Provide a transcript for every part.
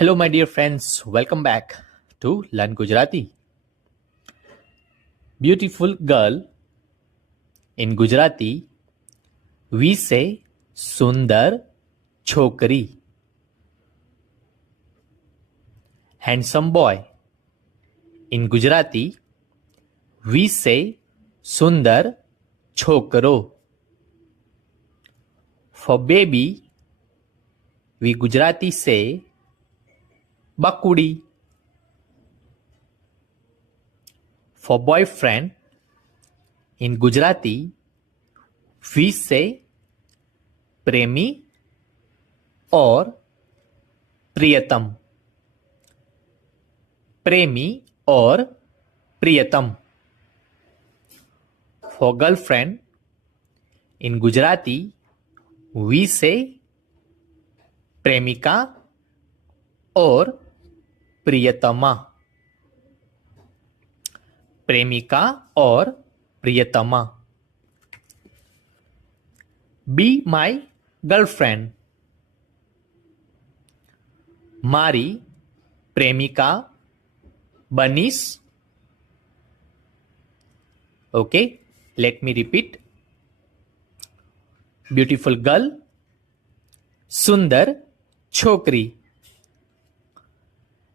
Hello, my dear friends. Welcome back to Learn Gujarati. Beautiful girl. In Gujarati, we say Sundar Chokri. Handsome boy. In Gujarati, we say Sundar Chokro. For baby, we Gujarati say Bakudi. For boyfriend, in Gujarati, we say Premi or Priyatam. Premi or Priyatam. For girlfriend, in Gujarati, we say Premika or Priyatama. Premika or Priyatama. Be my girlfriend. Mari Premika Banis. Okay, let me repeat. Beautiful girl. Sundar Chokri.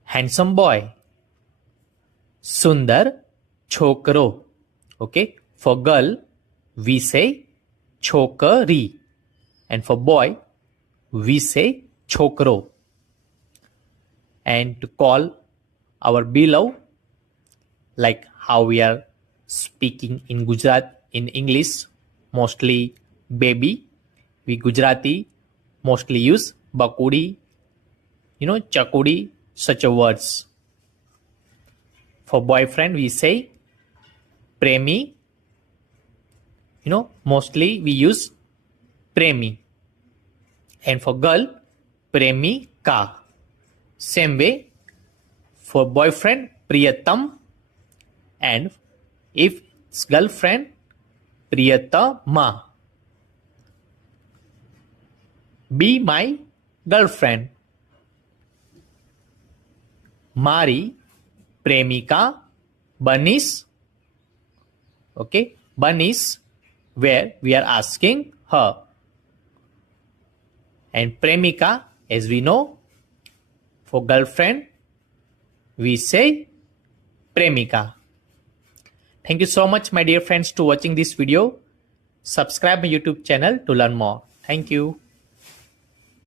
Handsome boy. Sundar Chokro. Okay, for girl, we say Chokari. And for boy, we say Chokro. And to call our beloved, like how we are speaking in Gujarat, in English, mostly baby, we Gujarati mostly use Bakudi, Chakudi, such a words. For boyfriend, we say Premi, mostly we use Premi. And for girl, Premika. Same way, for boyfriend, Priyatam. And if it's girlfriend, Priyatama. Be my girlfriend. Mari Premika Banis. Okay, Banis, where we are asking her. And Premika, as we know, for girlfriend, we say Premika. Thank you so much, my dear friends, to watching this video. Subscribe my YouTube channel to learn more. Thank you.